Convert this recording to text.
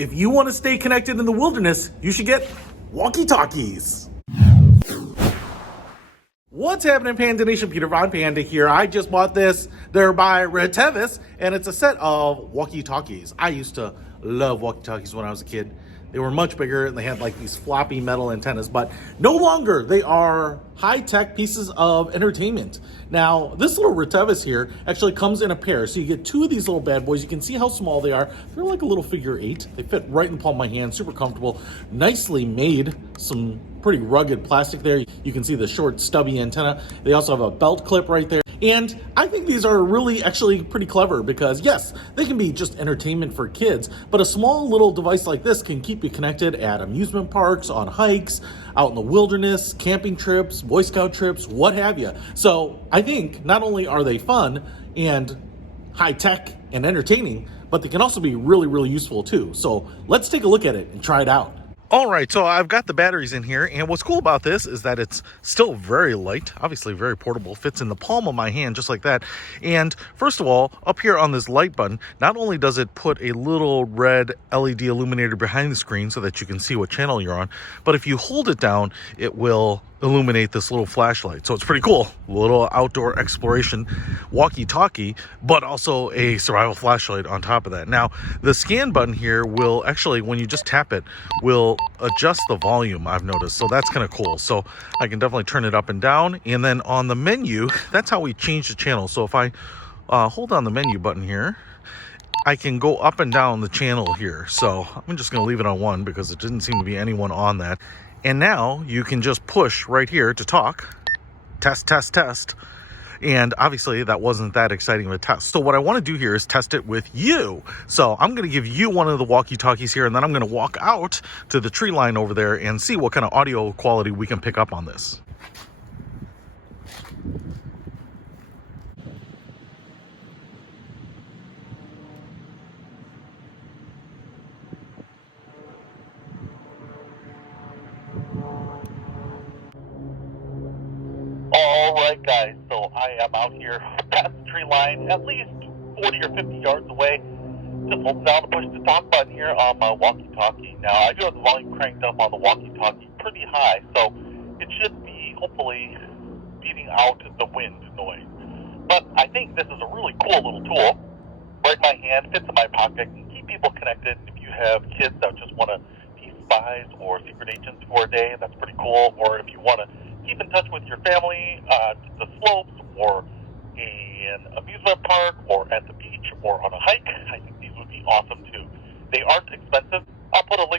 If you want to stay connected in the wilderness, you should get Walkie Talkies. What's happening, Panda Nation? Peter Von Panda here. I just bought this. They're by Retevis, and it's a set of Walkie Talkies. I used to love Walkie Talkies when I was a kid. They were much bigger, and they had like these floppy metal antennas, but no longer. They are high-tech pieces of entertainment. Now, this little Retevis here actually comes in a pair, so you get two of these little bad boys. You can see how small they are. They're like a little figure 8. They fit right in the palm of my hand, super comfortable, nicely made, some pretty rugged plastic there. You can see the short stubby antenna. They also have a belt clip right there. And I think these are really actually pretty clever because yes, they can be just entertainment for kids, but a small little device like this can keep you connected at amusement parks, on hikes, out in the wilderness, camping trips, Boy Scout trips, what have you. So I think not only are they fun and high tech and entertaining, but they can also be really, really useful too. So let's take a look at it and try it out. All right, so I've got the batteries in here, and what's cool about this is that it's still very light, obviously very portable, fits in the palm of my hand just like that. And first of all, up here on this light button, not only does it put a little red LED illuminator behind the screen so that you can see what channel you're on, but if you hold it down, it will illuminate this little flashlight. So it's pretty cool. A little outdoor exploration walkie-talkie, but also a survival flashlight on top of that. Now, the scan button here will actually, when you just tap it, will adjust the volume, I've noticed. So that's kind of cool. So I can definitely turn it up and down. And then on the menu, that's how we change the channel. So if I hold on the menu button here, I can go up and down the channel here. So I'm just going to leave it on 1 because it didn't seem to be anyone on that. And now you can just push right here to talk, test, test, test. And obviously that wasn't that exciting of a test. So what I want to do here is test it with you. So I'm going to give you one of the walkie-talkies here, and then I'm going to walk out to the tree line over there and see what kind of audio quality we can pick up on this. All right, guys, so I am out here past the tree line, at least 40 or 50 yards away. Just hold down to push the talk button here on my walkie-talkie. Now, I do have the volume cranked up on the walkie-talkie pretty high, so it should be, hopefully, beating out the wind noise. But I think this is a really cool little tool. Right in my hand, fits in my pocket, can keep people connected. If you have kids that just want to be spies or secret agents for a day, that's pretty cool. Or if you want to keep in touch with your family to the slopes or an amusement park or at the beach or on a hike, I think these would be awesome too. They aren't expensive. I'll put a